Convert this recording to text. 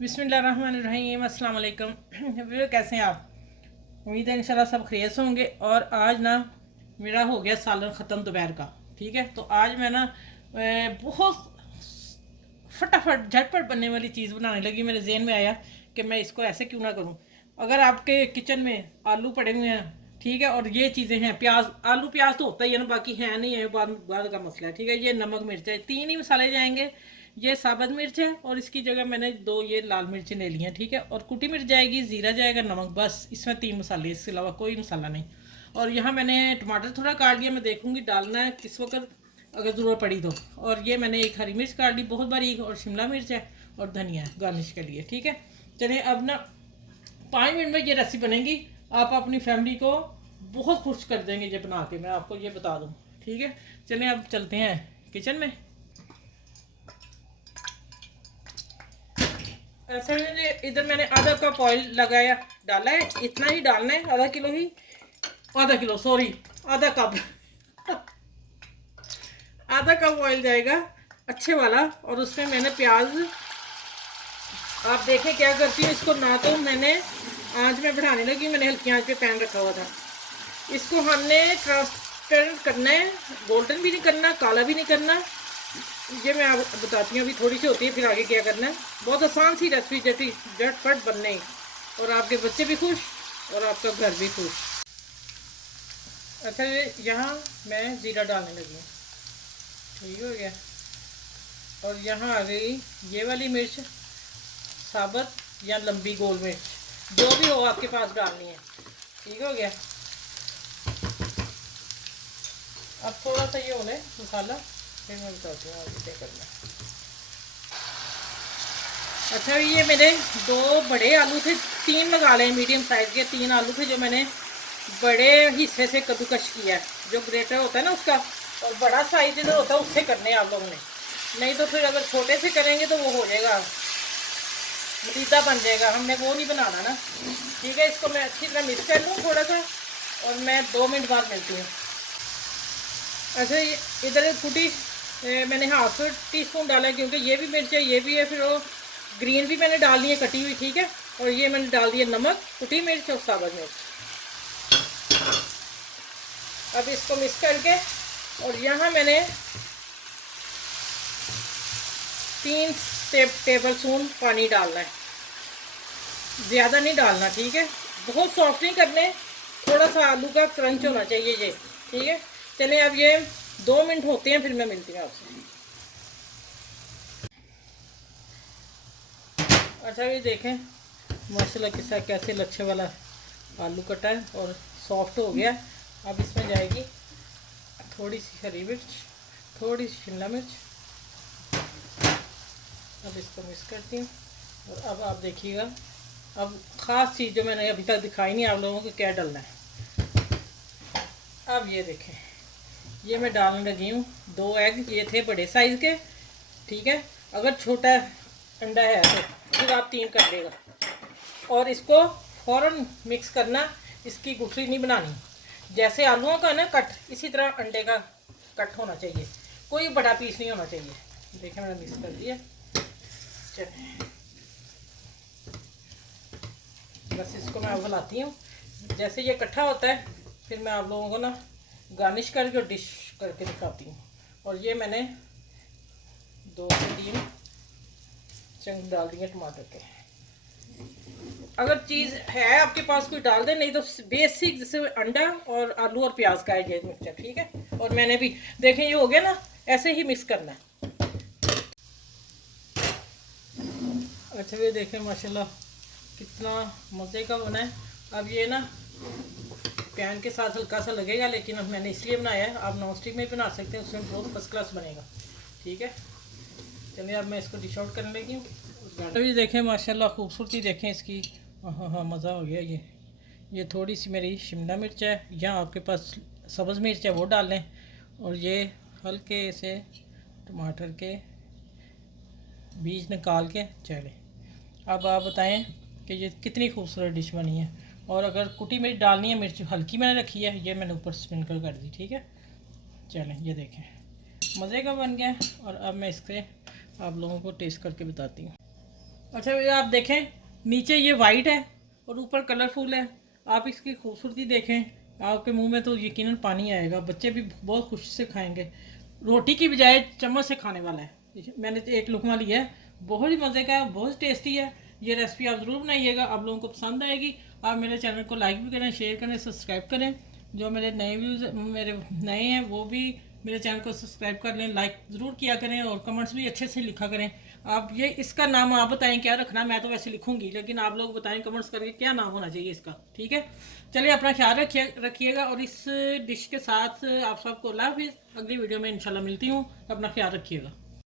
बिस्मिल्लाहिर्रहमानिर्रहीम। अस्सलाम वालेकुम। कैसे हैं आप? उम्मीद है इंशाल्लाह सब खैरियत से होंगे। और आज ना मेरा हो गया सालन ख़त्म दोपहर का। ठीक है, तो आज मैं ना बहुत फटाफट झटपट बनने वाली चीज़ बनाने लगी। मेरे जहन में आया कि मैं इसको ऐसे क्यों ना करूं। अगर आपके किचन में आलू पड़े हुए हैं, ठीक है, और ये चीज़ें हैं, प्याज, आलू प्याज तो होता ही है ना, बाकी है नहीं है, बाद बाद का मसला है। ठीक है, ये नमक मिर्च है, तीन ही मसाले जाएंगे। ये साबुत मिर्च है और इसकी जगह मैंने दो ये लाल मिर्चें ले ली हैं। ठीक है, और कुटी मिर्च जाएगी, ज़ीरा जाएगा, नमक, बस इसमें तीन मसाले, इसके अलावा कोई मसाला नहीं। और यहाँ मैंने टमाटर थोड़ा काट लिया, मैं देखूँगी डालना है किस वक्त अगर ज़रूरत पड़ी तो। और ये मैंने एक हरी मिर्च काट ली बहुत बारीक, और शिमला मिर्च है, और धनिया है गार्निश के लिए। ठीक है, चलिए अब ना 5 मिनट में ये रेसिपी बनेगी। आप अपनी फैमिली को बहुत खुश कर देंगे ये बना के, मैं आपको ये बता दूँ। ठीक है, चलिए अब चलते हैं किचन में। ऐसे में इधर मैंने आधा कप ऑयल लगाया, डाला है, इतना ही डालना है, आधा किलो ही, आधा किलो सॉरी, आधा कप आधा कप ऑयल जाएगा अच्छे वाला। और उसमें मैंने प्याज, आप देखें क्या करती हूँ इसको, ना तो मैंने आंच में बढ़ाने लगी, मैंने हल्की आंच पे पैन रखा हुआ था। इसको हमने ट्रांसपेरेंट करना है, गोल्डन भी नहीं करना, काला भी नहीं करना। ये मैं आप बताती हूँ, अभी थोड़ी सी होती है फिर आगे क्या करना है। बहुत आसान सी रेसिपी, जटी झटपट बनने, और आपके बच्चे भी खुश और आपका घर भी खुश। अच्छा, ये यहाँ मैं ज़ीरा डालने लगी हूँ। ठीक हो गया। और यहाँ आ गई ये वाली मिर्च, साबुत या लंबी गोल मिर्च, जो भी हो आपके पास डालनी है। ठीक हो गया। अब थोड़ा सा ये होने मसाला, फिर मैं बताती हूँ आगे क्या करना है। अच्छा, ये मेरे दो बड़े आलू थे, तीन लगा लें, मीडियम साइज़ के तीन आलू थे, जो मैंने बड़े हिस्से से कद्दूकश किया है। जो ग्रेटर होता है ना उसका, और बड़ा साइज जो होता है उससे करने हैं आप लोगों ने, नहीं तो फिर अगर छोटे से करेंगे तो वो हो जाएगा, मतीदा बन जाएगा, हमने वो नहीं बनाना ना। ठीक है, इसको मैं अच्छी तरह मिक्स कर लूँ थोड़ा सा, और मैं 2 मिनट बाद मिलती हूँ। अच्छा, इधर कुटी मैंने हाफ टी स्पून डाला है, क्योंकि ये भी मिर्च है, ये भी है, फिर वो ग्रीन भी मैंने डाल दी है कटी हुई। ठीक है, और ये मैंने डाल दिया नमक, कुटी मिर्च और साबुत मिर्च। अब इसको मिक्स करके, और यहाँ मैंने 3 टेबल स्पून पानी डालना है, ज़्यादा नहीं डालना। ठीक है, बहुत सॉफ्ट नहीं करने, थोड़ा सा आलू का क्रंच होना चाहिए ये। ठीक है, चलिए अब ये 2 मिनट होते हैं, फिर मैं मिलती हूँ आपसे। अच्छा, ये देखें माशाल्लाह के साथ कैसे लच्छे वाला आलू कटा है और सॉफ्ट हो गया। अब इसमें जाएगी थोड़ी सी हरी मिर्च, थोड़ी सी शिमला मिर्च। अब इसको मिक्स करती हूँ। और अब आप देखिएगा, अब ख़ास चीज़ जो मैंने अभी तक दिखाई नहीं आप लोगों को, क्या डालना है। अब ये देखें, ये मैं डालने लगी हूँ 2 एग, ये थे बड़े साइज़ के। ठीक है, अगर छोटा अंडा है तो फिर आप 3 कर देगा। और इसको फ़ौरन मिक्स करना, इसकी गुठली नहीं बनानी। जैसे आलूओं का ना कट, इसी तरह अंडे का कट होना चाहिए, कोई बड़ा पीस नहीं होना चाहिए। देखें मैंने मिक्स कर दिया। चलिए बस इसको मैं उबलाती हूँ। जैसे ये इकट्ठा होता है, फिर मैं आप लोगों को ना गार्निश करके डिश करके दिखाती हूँ। और ये मैंने 2 से 3 चंक डाल दिए टमाटर के। अगर चीज़ है आपके पास कोई डाल दे, नहीं तो बेसिक जैसे अंडा और आलू और प्याज का है ये मिक्सचर। ठीक है, और मैंने भी देखें ये हो गया ना, ऐसे ही मिक्स करना है। अच्छा, ये देखें माशाल्लाह कितना मज़े का बना है। अब ये ना पैन के साथ हल्का सा लगेगा, लेकिन अब मैंने इसलिए बनाया है, आप नॉन स्टिक में भी बना सकते हैं, उसमें बहुत फर्स्ट क्लास बनेगा। ठीक है, चलिए अब मैं इसको डिश आउट करने लगी हूँ। तो ये देखें माशाल्लाह खूबसूरती देखें इसकी, हाँ हाँ मज़ा हो गया। ये थोड़ी सी मेरी शिमला मिर्च है, या आपके पास सब्ज़ मिर्च है वो डाल लें। और ये हल्के से टमाटर के बीज निकाल के। चले अब आप बताएं कि ये कितनी खूबसूरत डिश बनी है। और अगर कुटी मिर्च डालनी है, मिर्च हल्की मैंने रखी है, ये मैंने ऊपर स्प्रिंकल कर दी। ठीक है, चलें ये देखें मज़े का बन गया। और अब मैं इसके आप लोगों को टेस्ट करके बताती हूँ। अच्छा ये आप देखें, नीचे ये वाइट है और ऊपर कलरफुल है। आप इसकी खूबसूरती देखें, आपके मुंह में तो यकीनन पानी आएगा। बच्चे भी बहुत खुशी से खाएंगे। रोटी की बजाय चम्मच से खाने वाला है। मैंने तो एक लुकमा लिया है, बहुत ही मज़े का है, बहुत टेस्टी है। ये रेसिपी आप ज़रूर बनाइएगा, आप लोगों को पसंद आएगी। आप मेरे चैनल को लाइक भी करें, शेयर करें, सब्सक्राइब करें। जो मेरे नए व्यूज़ मेरे नए हैं वो भी मेरे चैनल को सब्सक्राइब कर लें, लाइक ज़रूर किया करें और कमेंट्स भी अच्छे से लिखा करें। आप ये इसका नाम आप बताएं क्या रखना, मैं तो वैसे लिखूंगी, लेकिन आप लोग बताएं कमेंट्स करके क्या नाम होना चाहिए इसका। ठीक है, चलिए अपना ख्याल रखिएगा और इस डिश के साथ आप सबको अल्लाह हाफिज़। अगली वीडियो में इंशाल्लाह मिलती हूँ। अपना ख्याल रखिएगा।